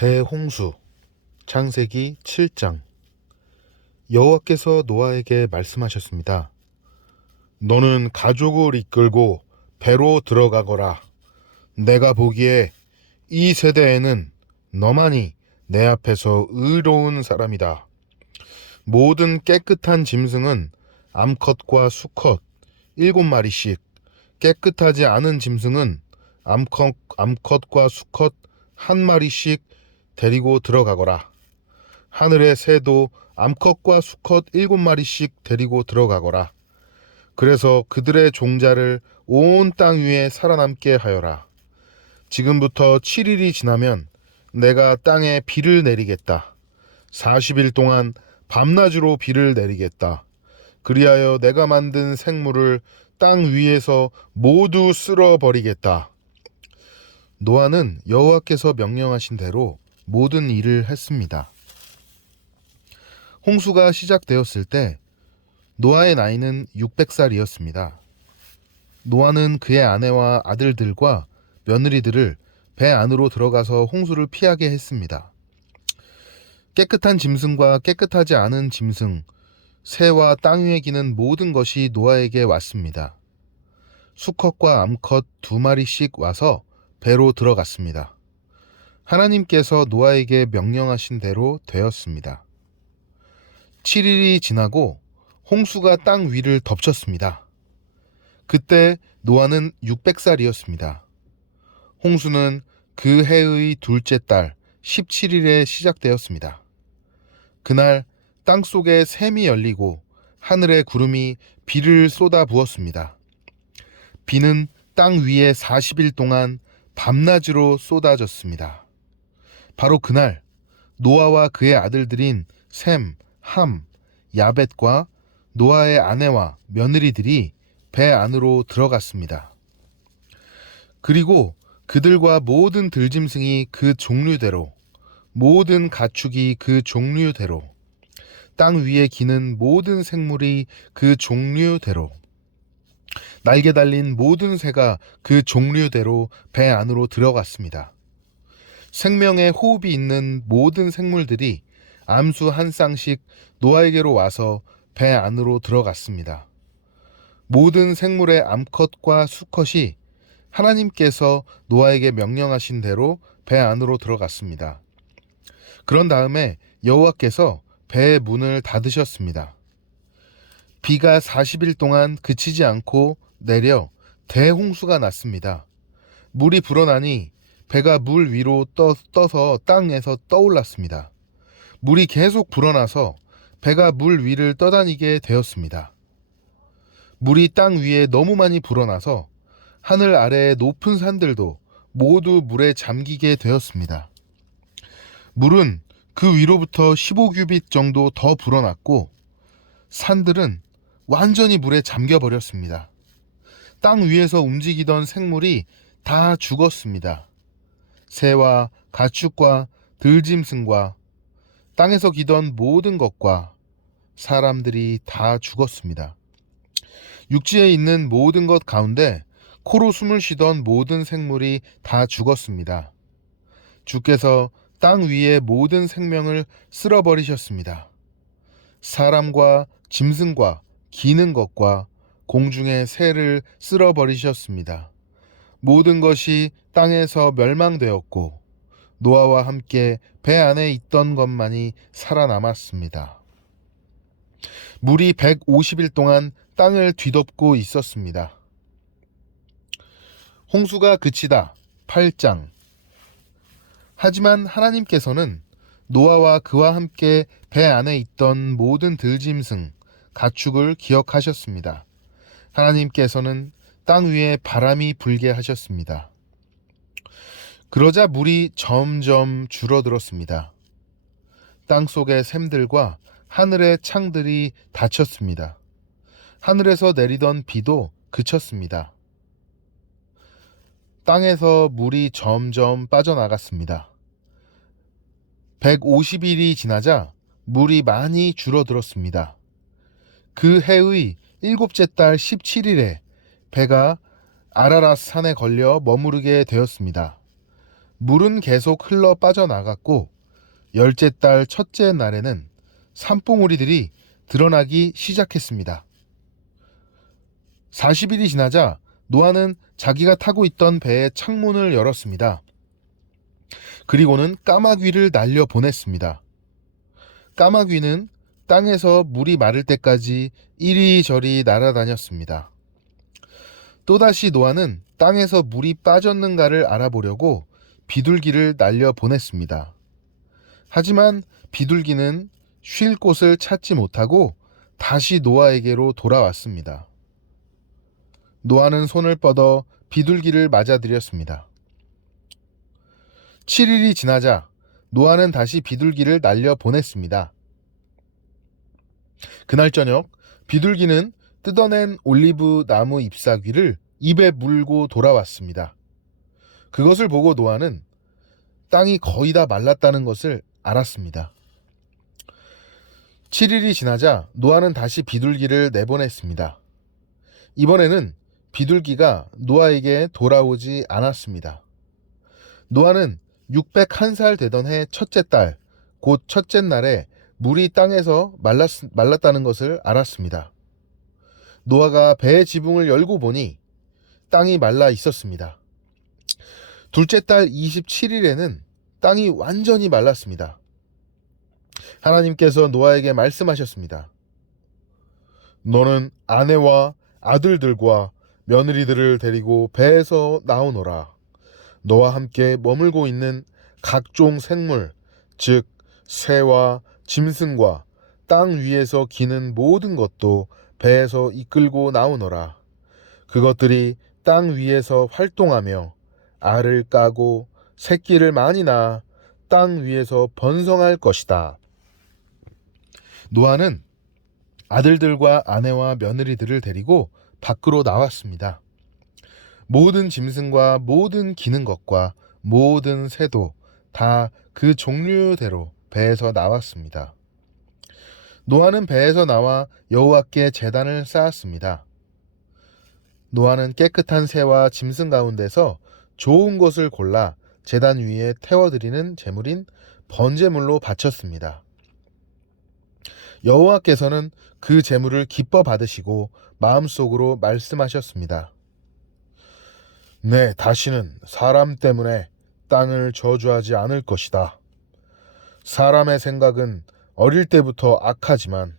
대홍수. 창세기 7장. 여호와께서 노아에게 말씀하셨습니다. 너는 가족을 이끌고 배로 들어가거라. 내가 보기에 이 세대에는 너만이 내 앞에서 의로운 사람이다. 모든 깨끗한 짐승은 암컷과 수컷 7마리씩, 깨끗하지 않은 짐승은 암컷과 수컷 1마리씩 데리고 들어가거라. 하늘의 새도 암컷과 수컷 7마리씩 데리고 들어가거라. 그래서 그들의 종자를 온 땅 위에 살아남게 하여라. 지금부터 7일이 지나면 내가 땅에 비를 내리겠다. 40일 동안 밤낮으로 비를 내리겠다. 그리하여 내가 만든 생물을 땅 위에서 모두 쓸어버리겠다. 노아는 여호와께서 명령하신 대로 모든 일을 했습니다. 홍수가 시작되었을 때 노아의 나이는 600살이었습니다. 노아는 그의 아내와 아들들과 며느리들을 배 안으로 들어가서 홍수를 피하게 했습니다. 깨끗한 짐승과 깨끗하지 않은 짐승, 새와 땅 위에 기는 모든 것이 노아에게 왔습니다. 수컷과 암컷 2마리씩 와서 배로 들어갔습니다. 하나님께서 노아에게 명령하신 대로 되었습니다. 7일이 지나고 홍수가 땅 위를 덮쳤습니다. 그때 노아는 600살이었습니다. 홍수는 그 해의 둘째 달 17일에 시작되었습니다. 그날 땅 속에 샘이 열리고 하늘의 구름이 비를 쏟아 부었습니다. 비는 땅 위에 40일 동안 밤낮으로 쏟아졌습니다. 바로 그날 노아와 그의 아들들인 셈, 함, 야벳과 노아의 아내와 며느리들이 배 안으로 들어갔습니다. 그리고 그들과 모든 들짐승이 그 종류대로, 모든 가축이 그 종류대로, 땅 위에 기는 모든 생물이 그 종류대로, 날개 달린 모든 새가 그 종류대로 배 안으로 들어갔습니다. 생명의 호흡이 있는 모든 생물들이 암수 한 쌍씩 노아에게로 와서 배 안으로 들어갔습니다. 모든 생물의 암컷과 수컷이 하나님께서 노아에게 명령하신 대로 배 안으로 들어갔습니다. 그런 다음에 여호와께서 배의 문을 닫으셨습니다. 비가 40일 동안 그치지 않고 내려 대홍수가 났습니다. 물이 불어나니 배가 물 위로 떠서 땅에서 떠올랐습니다. 물이 계속 불어나서 배가 물 위를 떠다니게 되었습니다. 물이 땅 위에 너무 많이 불어나서 하늘 아래의 높은 산들도 모두 물에 잠기게 되었습니다. 물은 그 위로부터 15규빗 정도 더 불어났고 산들은 완전히 물에 잠겨버렸습니다. 땅 위에서 움직이던 생물이 다 죽었습니다. 새와 가축과 들짐승과 땅에서 기던 모든 것과 사람들이 다 죽었습니다. 육지에 있는 모든 것 가운데 코로 숨을 쉬던 모든 생물이 다 죽었습니다. 주께서 땅 위의 모든 생명을 쓸어버리셨습니다. 사람과 짐승과 기는 것과 공중의 새를 쓸어버리셨습니다. 모든 것이 땅에서 멸망되었고 노아와 함께 배 안에 있던 것만이 살아남았습니다. 물이 150일 동안 땅을 뒤덮고 있었습니다. 홍수가 그치다. 8장. 하지만 하나님께서는 노아와 그와 함께 배 안에 있던 모든 들짐승, 가축을 기억하셨습니다. 하나님께서는 땅 위에 바람이 불게 하셨습니다. 그러자 물이 점점 줄어들었습니다. 땅 속의 샘들과 하늘의 창들이 닫혔습니다. 하늘에서 내리던 비도 그쳤습니다. 땅에서 물이 점점 빠져나갔습니다. 150일이 지나자 물이 많이 줄어들었습니다. 그 해의 7째 달 17일에 배가 아라랏 산에 걸려 머무르게 되었습니다. 물은 계속 흘러 빠져나갔고 열째 달 첫째 날에는 산봉우리들이 드러나기 시작했습니다. 40일이 지나자 노아는 자기가 타고 있던 배의 창문을 열었습니다. 그리고는 까마귀를 날려 보냈습니다. 까마귀는 땅에서 물이 마를 때까지 이리저리 날아다녔습니다. 또다시 노아는 땅에서 물이 빠졌는가를 알아보려고 비둘기를 날려 보냈습니다. 하지만 비둘기는 쉴 곳을 찾지 못하고 다시 노아에게로 돌아왔습니다. 노아는 손을 뻗어 비둘기를 맞아들였습니다. 7일이 지나자 노아는 다시 비둘기를 날려 보냈습니다. 그날 저녁 비둘기는 뜯어낸 올리브 나무 잎사귀를 입에 물고 돌아왔습니다. 그것을 보고 노아는 땅이 거의 다 말랐다는 것을 알았습니다. 7일이 지나자 노아는 다시 비둘기를 내보냈습니다. 이번에는 비둘기가 노아에게 돌아오지 않았습니다. 노아는 601살 되던 해 첫째 달, 곧 첫째 날에 물이 땅에서 말랐다는 것을 알았습니다. 노아가 배의 지붕을 열고 보니 땅이 말라 있었습니다. 둘째 달 27일에는 땅이 완전히 말랐습니다. 하나님께서 노아에게 말씀하셨습니다. 너는 아내와 아들들과 며느리들을 데리고 배에서 나오너라. 너와 함께 머물고 있는 각종 생물, 즉 새와 짐승과 땅 위에서 기는 모든 것도 배에서 이끌고 나오너라. 그것들이 땅 위에서 활동하며 알을 까고 새끼를 많이 낳아 땅 위에서 번성할 것이다. 노아는 아들들과 아내와 며느리들을 데리고 밖으로 나왔습니다. 모든 짐승과 모든 기는 것과 모든 새도 다 그 종류대로 배에서 나왔습니다. 노아는 배에서 나와 여호와께 제단을 쌓았습니다. 노아는 깨끗한 새와 짐승 가운데서 좋은 것을 골라 제단 위에 태워드리는 제물인 번제물로 바쳤습니다. 여호와께서는 그 제물을 기뻐 받으시고 마음속으로 말씀하셨습니다. 네, 다시는 사람 때문에 땅을 저주하지 않을 것이다. 사람의 생각은 어릴 때부터 악하지만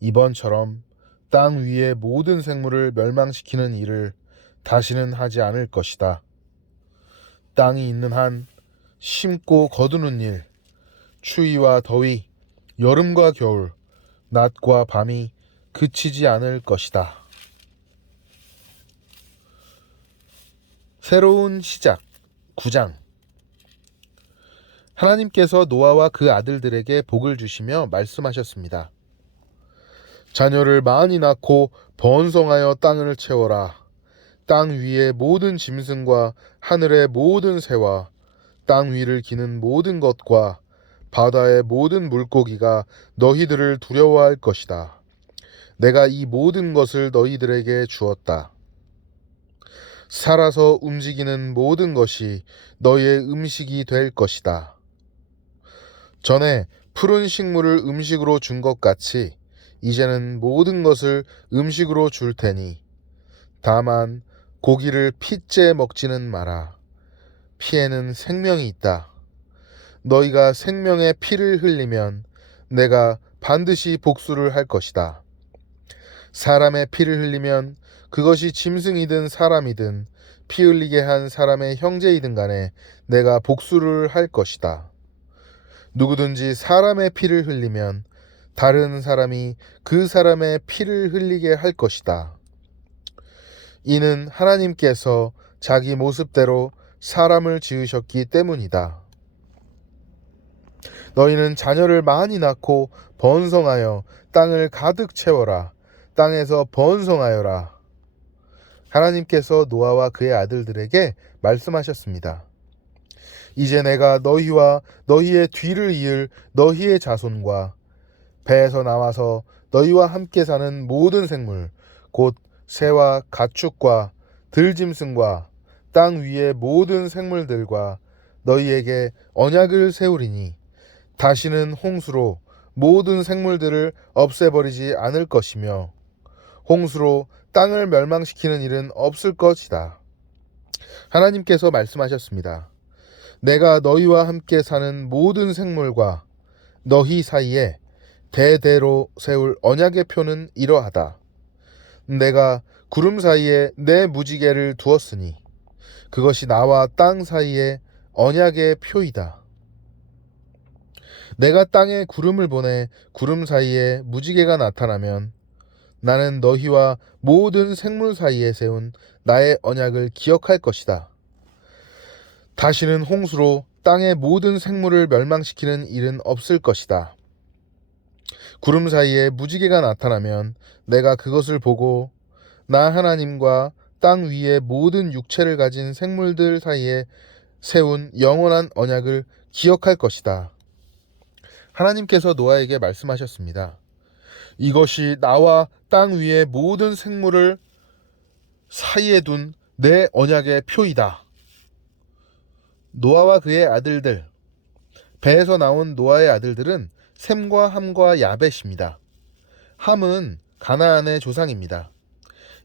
이번처럼 땅 위의 모든 생물을 멸망시키는 일을 다시는 하지 않을 것이다. 땅이 있는 한 심고 거두는 일, 추위와 더위, 여름과 겨울, 낮과 밤이 그치지 않을 것이다. 새로운 시작 9장. 하나님께서 노아와 그 아들들에게 복을 주시며 말씀하셨습니다. 자녀를 많이 낳고 번성하여 땅을 채워라. 땅 위의 모든 짐승과 하늘의 모든 새와 땅 위를 기는 모든 것과 바다의 모든 물고기가 너희들을 두려워할 것이다. 내가 이 모든 것을 너희들에게 주었다. 살아서 움직이는 모든 것이 너희의 음식이 될 것이다. 전에 푸른 식물을 음식으로 준 것 같이 이제는 모든 것을 음식으로 줄 테니 다만 고기를 피째 먹지는 마라. 피에는 생명이 있다. 너희가 생명의 피를 흘리면 내가 반드시 복수를 할 것이다. 사람의 피를 흘리면 그것이 짐승이든 사람이든 피 흘리게 한 사람의 형제이든 간에 내가 복수를 할 것이다. 누구든지 사람의 피를 흘리면 다른 사람이 그 사람의 피를 흘리게 할 것이다. 이는 하나님께서 자기 모습대로 사람을 지으셨기 때문이다. 너희는 자녀를 많이 낳고 번성하여 땅을 가득 채워라. 땅에서 번성하여라. 하나님께서 노아와 그의 아들들에게 말씀하셨습니다. 이제 내가 너희와 너희의 뒤를 이을 너희의 자손과 배에서 나와서 너희와 함께 사는 모든 생물, 곧 새와 가축과 들짐승과 땅 위의 모든 생물들과 너희에게 언약을 세우리니 다시는 홍수로 모든 생물들을 없애버리지 않을 것이며 홍수로 땅을 멸망시키는 일은 없을 것이다. 하나님께서 말씀하셨습니다. 내가 너희와 함께 사는 모든 생물과 너희 사이에 대대로 세울 언약의 표는 이러하다. 내가 구름 사이에 내 무지개를 두었으니 그것이 나와 땅 사이에 언약의 표이다. 내가 땅에 구름을 보내 구름 사이에 무지개가 나타나면 나는 너희와 모든 생물 사이에 세운 나의 언약을 기억할 것이다. 다시는 홍수로 땅의 모든 생물을 멸망시키는 일은 없을 것이다. 구름 사이에 무지개가 나타나면 내가 그것을 보고 나 하나님과 땅 위의 모든 육체를 가진 생물들 사이에 세운 영원한 언약을 기억할 것이다. 하나님께서 노아에게 말씀하셨습니다. 이것이 나와 땅 위의 모든 생물을 사이에 둔 내 언약의 표이다. 노아와 그의 아들들, 배에서 나온 노아의 아들들은 셈과 함과 야벳입니다. 함은 가나안의 조상입니다.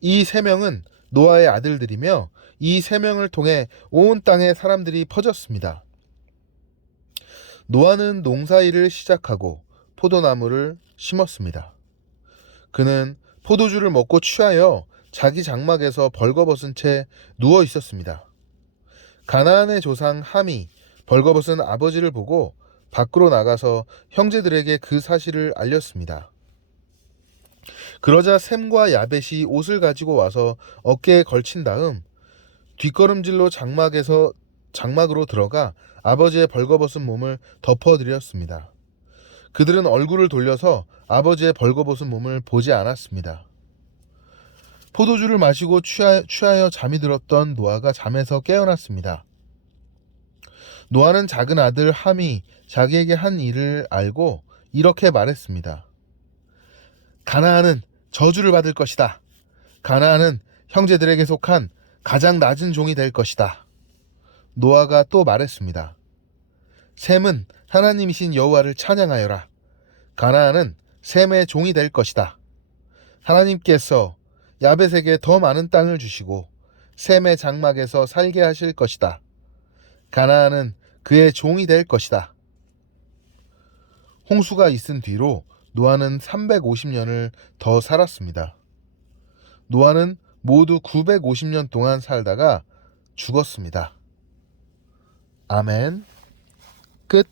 이 세 명은 노아의 아들들이며 이 세 명을 통해 온 땅에 사람들이 퍼졌습니다. 노아는 농사일을 시작하고 포도나무를 심었습니다. 그는 포도주를 먹고 취하여 자기 장막에서 벌거벗은 채 누워 있었습니다. 가나안의 조상 함이 벌거벗은 아버지를 보고 밖으로 나가서 형제들에게 그 사실을 알렸습니다. 그러자 셈과 야벳이 옷을 가지고 와서 어깨에 걸친 다음 뒷걸음질로 장막으로 들어가 아버지의 벌거벗은 몸을 덮어드렸습니다. 그들은 얼굴을 돌려서 아버지의 벌거벗은 몸을 보지 않았습니다. 포도주를 마시고 취하여 잠이 들었던 노아가 잠에서 깨어났습니다. 노아는 작은 아들 함이 자기에게 한 일을 알고 이렇게 말했습니다. 가나안은 저주를 받을 것이다. 가나안은 형제들에게 속한 가장 낮은 종이 될 것이다. 노아가 또 말했습니다. 셈은 하나님이신 여호와를 찬양하여라. 가나안은 셈의 종이 될 것이다. 하나님께서 야벳에게 더 많은 땅을 주시고 셈의 장막에서 살게 하실 것이다. 가나안은 그의 종이 될 것이다. 홍수가 있은 뒤로 노아는 350년을 더 살았습니다. 노아는 모두 950년 동안 살다가 죽었습니다. 아멘. 끝.